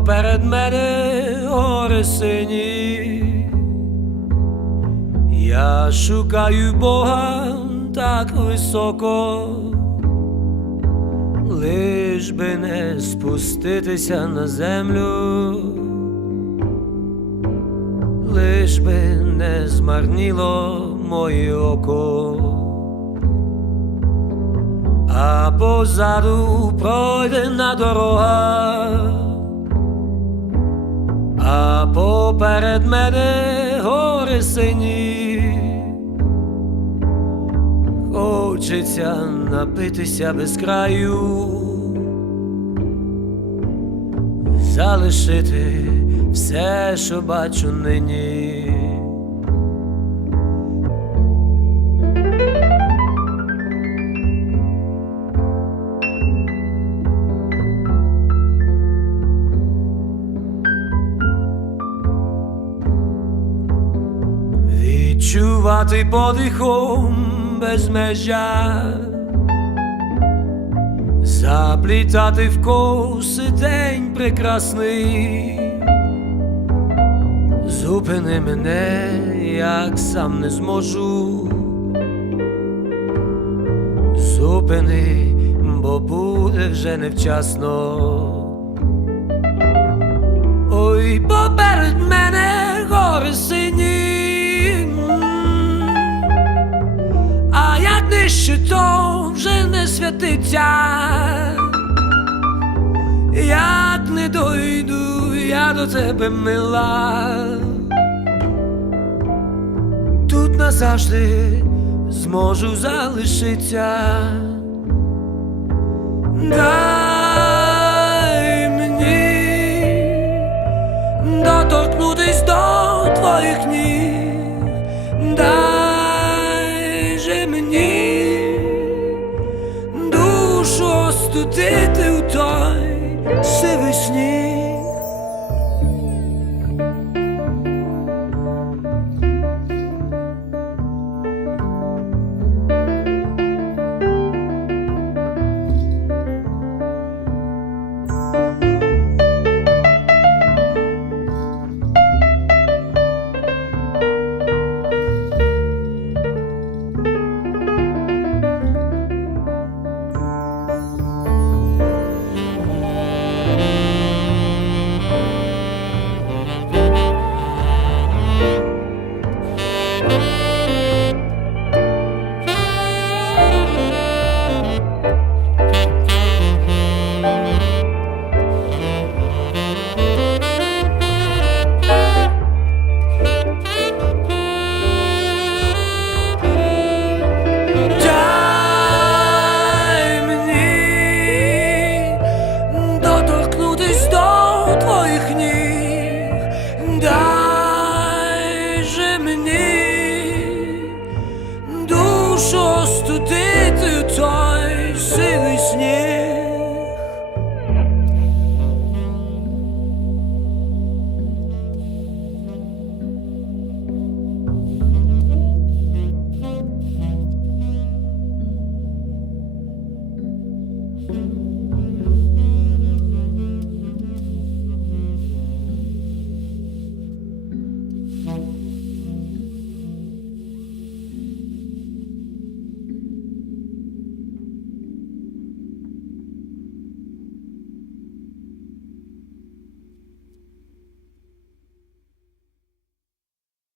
поперед мене гори сині. Я шукаю Бога так високо, лиш би не спуститися на землю, лиш би не змарніло моє око, а позаду пройдена дорога, а поперед мене гори сині. Хочеться напитися без краю, залишити все, що бачу нині. Відчувати подихом безмежа, заплітати в коси день прекрасний, зупини мене, як сам не зможу. Зупини, бо буде вже невчасно. чи то вже не святиться, як не дойду, я до тебе мила. Тут назавжди зможу залишитися. Дай мені доторкнутись до твоїх ніг. Остудити у той сивий сніг.